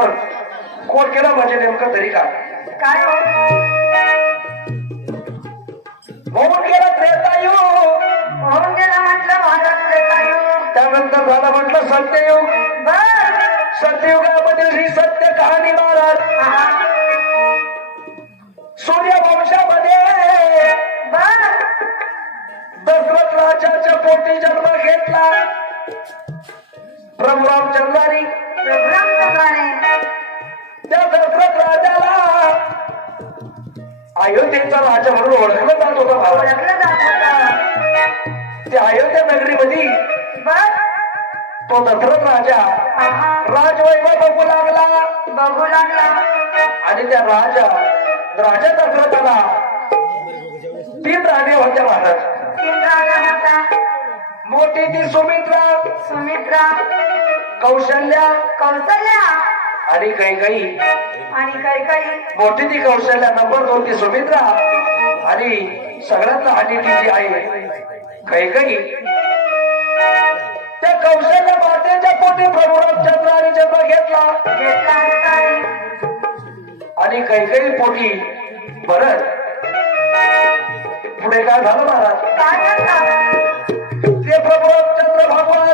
खरंच कोण केला म्हणजे नेमकं तरी काय काय हो? होऊन गेला त्रेतायुग होऊन गेला म्हटलं भारत त्रेतायुग. त्यानंतर झालं म्हटलं सत्ययुग बर. सत्ययुगामध्ये ही सत्य कहाणी महाराज आहा. सूर्यवंशामध्ये बर. दशरथ राजाच्या पोटी जन्म घेतला प्रभू रामचंद्रानी. प्रोग्राम प्रमाणे त्या दशरथ राजाला अयोध्येचा राजा म्हणून ओळखलं जात होता महाराज. ओळखलं जात होतं. त्या अयोध्या नगरीमध्ये बर. तो दशरथ राजा आहा. राजवैभव बघू लागला बघू लागला. आणि त्या राजा दशरथाला 3 राणी होत्या महाराज. 3 राजा होता. मोठी ती सुमित्रा, सुमित्रा, कौशल्या कौशल्या आणि कैकेयी. आणि कैकेयी. मोठी ती कौशल्या, नंबर 2 ती सुमित्रा आणि सगळ्यात लहानी ती जी आहे कैकेयी. त्या कौशल्या मातेच्या पोटी प्रभू रामचंद्राने जन्म घेतला घेतला असताना आणि कैकेयी पोटी भरत. पुढे काय झालं महाराज? काय करतात? ते प्रभू रामचंद्र भगवान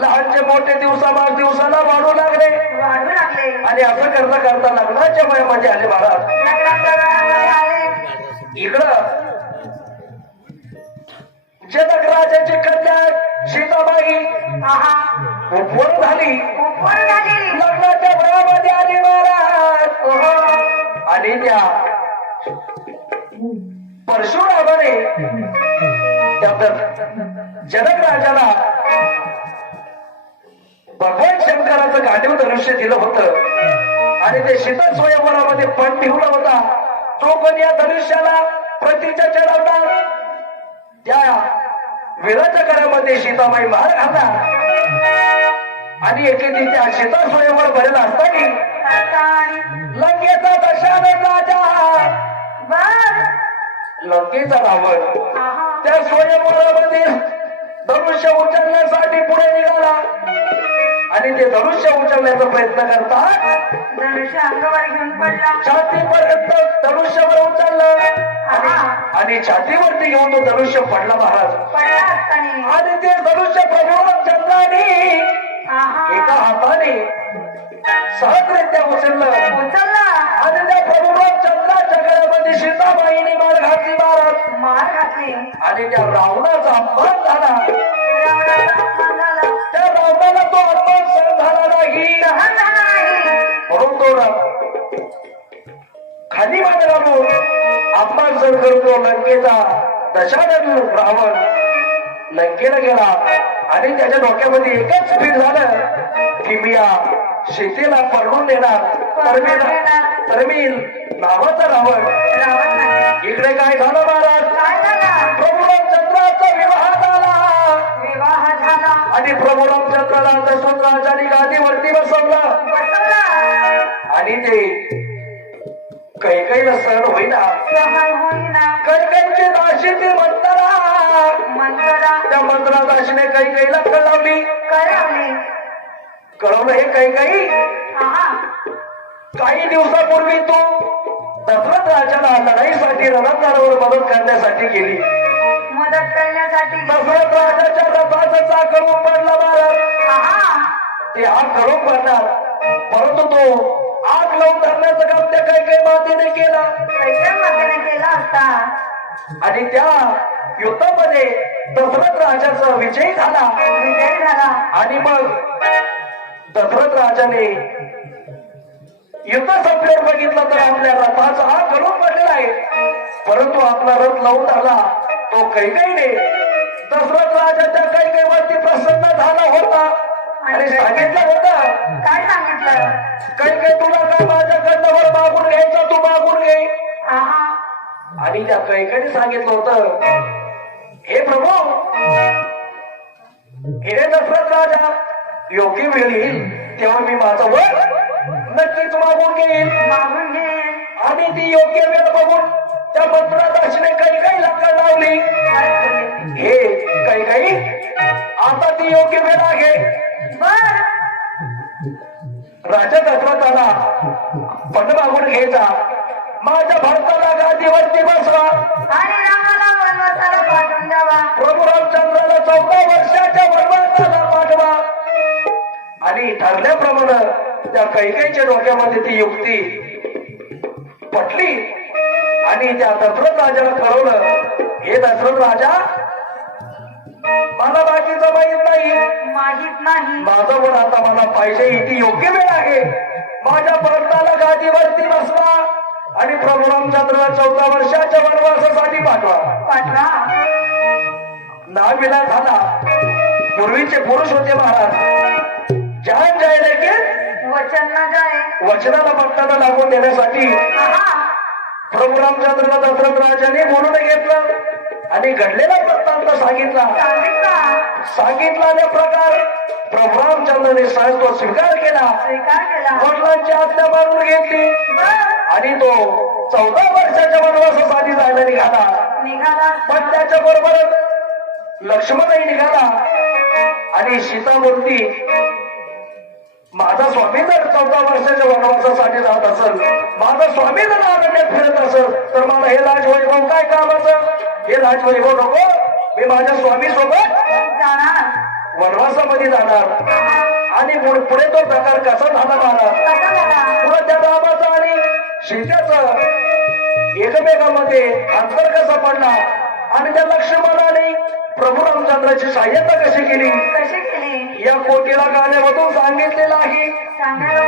लहानचे मोठे दिवसाला वाढू लागले वाढू लागले. आणि असं करता करता लग्नाच्या वयामध्ये आले महाराज. लग्नाच्या वेळामध्ये आले. इकडं जनक राजाची कन्या सीताबाई आहा. उपवर झाली. उपवर झाली. लग्नाच्या वयामध्ये आली महाराज. ओहो. आणि त्या परशुरामाने त्या जनक राजाला भगवान शंकराचं गांडीव धनुष्य दिलं होतं आणि ते शीतल स्वयंवरामध्ये पण ठेवला होता. तो पण या धनुष्याला प्रतीच्या चढवणार. त्या विराच्या गळ्यामध्ये सीताबाई मार घालणार आणि एकेदी त्या शीतल स्वयंवर भरेला असताना लंकेचा दशानन राजा बर. लंकेचा रावण आहा. त्या स्वयंवरामध्ये धनुष्य उचलण्यासाठी पुढे निघाला आणि ते धनुष्य उचलण्याचा प्रयत्न करतात धनुष्य अंगावर घेऊन पडला. छातीपर्यंत धनुष्यावर उचललं आहा. आणि छातीवरती घेऊन तो धनुष्य पडला महाराज. पडला असताना आणि ते धनुष्य प्रभू रामचंद्राने आहा. एका हाताने सहजरित्या उचललं उचलला. आणि त्या प्रभू रामचंद्राच्या गळ्यामध्ये सीताबाईने मार घातली महाराज. मार घातली. आणि त्या रावणाचा अपमान झाला. रावणाचा अपमान झाला. त्या रावणाला तो अपमान सहन झाला नाही. सहन झाला नाही. म्हणून तो खाली मागे राहून अपमान सहन करतो. लंकेचा दशानन रावण लंकेला गेला आणि त्याच्या डोक्यामध्ये एकच स्पीड झालं की मी या शेतीला पळवून देणार. तरमील नावाचा रावण. रावण. इकडे काय झालं महाराज? काय झाला? प्रभू रामचंद्राचा विवाह झाला विवाह झाला. आणि प्रभू रामचंद्राला दशरथ राजाने गादीवरती बसवलं बसवला. आणि ते कैकेयीला सहन होईना. सहन होईना. कैकेयीची दासी ती मंतरा. मंतरा. त्या मंत्रा दासीने कैकेयीला कळवली. कळवली. कळवलं हे कैकेयी आहा. काही दिवसापूर्वी तू दशरथ राजाला लढाईसाठी रणगाडावर मदत करण्यासाठी गेली. मदत करण्यासाठी दशरथ राजाच्या रथाचा चाक गळून पडला महाराज. आहा. ते आग गळून पडणार परंतु तो आग लावून धरण्याचं काम त्या कैकेयी मातेने केला. कैकेयी मातेने केला असता आणि त्या युद्धामध्ये दशरथ राजाचा विजय झाला. विजय झाला. आणि मग दशरथ राजाने युद्ध संपल्यावर बघितलं तर आपल्या रथाचा आग गळून पडलेला आहे. परंतु आपला रथ लावून आला तो कैकेयीने दशरथ राजाच्या कैकेयीवरती प्रसन्न झाला होता आणि सांगितलं होतं. काय सांगितलं? कैकेयी तुला काय माझ्याकडनं वर मागून घ्यायचं तू मागून घे. आहा. आणि त्या कैकेयीने सांगितलं होतं हे प्रभू हे दशरथ राजा योग्य वेळ येईल तेव्हा मी माझं वर नक्कीच मागून घेईल. मागून घे. आणि ती योग्य वेळ बघून त्या मंत्रादासीने कैकेयीला कळवली. हे कैकेयी आता ती योग्य वेळ आहे. बर. राजा दशरथाला पण मागून घ्यायचा, माझ्या भरताला गादीवरती बसवा आणि रामाला वनवासाला पाठवून द्यावा. प्रभू रामचंद्राला 14 वर्षाच्या वनवासाला पाठवा. आणि ठरल्याप्रमाणे त्या कैकेयीच्या डोक्यामध्ये ती युक्ती पटली आणि त्या दशरथ राजाला कळवलं, हे दशरथ राजा, मला बाकीचं माहित नाही, माहित नाही. माझं वर आता मला पाहिजे इथे योग्य वेळ आहे. माझ्या भरताला गादीवरती बसवा आणि प्रभू रामचंद्राला 14 वर्षाच्या वनवासासाठी पाठवा. पाठवा. नाविला झाला. पूर्वीचे पुरुष होते महाराज, जान जायला की वचन न जाय. वचनाला पट्टाला लागून देण्यासाठी आहा. प्रभू रामचंद्राला दशरथ राजाने बोलून घेतलं आणि घडलेला वृत्तांत सांगितला. सांगितला त्या प्रकार प्रभू रामचंद्राने सहज तो स्वीकार केला, स्वीकार केला. वडिलांची आज्ञा मानून घेतली आणि तो 14 वर्षाच्या वनवासासाठी जायला निघाला. पण त्याच्या बरोबर लक्ष्मणही निघाला. आणि सीतामूर्ती, माझा स्वामी जर 14 वर्षाच्या वनवासासाठी जात असेल, माझा स्वामी जर अरण्यात फिरत असेल, तर मला हे राजवैभव काय कामाचं? हे राजवैभव नको, मी माझ्या स्वामी सोबत जाणार. वनवासामध्ये जाणार. आणि पुढे तो प्रकार कसा झाला महाराज? कसा झाला? पुढे त्या रामाचा आणि सीतेचं एकमेकांमध्ये अंतर कसा पडला आणि त्या लक्ष्मणाने प्रभू रामचंद्राची सहाय्यता कशी केली, कशी केली? या कोटीला गाण्यामधून सांगितलेलं आहे. सांगा.